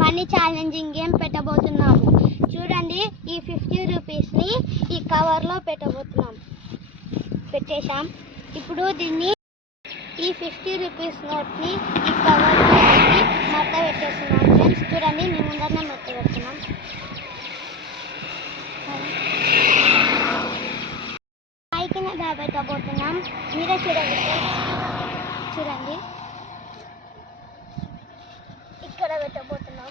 Money challenging game పెట్టబోతున్నాము. చూడండి, ఈ 50 రూపీస్ని ఈ కవర్లో పెట్టేశాం. ఇప్పుడు దీన్ని ఈ 50 రూపీస్ నోట్ని ఈ కవర్లో పెట్టి మడత పెట్టేస్తున్నాం ఫ్రెండ్స్. చూడండి, మేము ముందరనే మడత పెడుతున్నాం. పైకి పెట్టబోతున్నాం. మీరే చూడండి, ఇక్కడ పెట్టబోతున్నాం.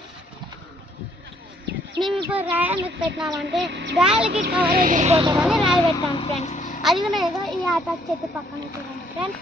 మేము ఇప్పుడు రాయి ఎందుకు పెట్టినామంటే రాయలకి కవర్ ఎగిరిపోతామని రాయి పెట్టాం ఫ్రెండ్స్. అది కూడా ఏదో ఈ ఆట చెట్టు పక్కన చూడండి ఫ్రెండ్స్.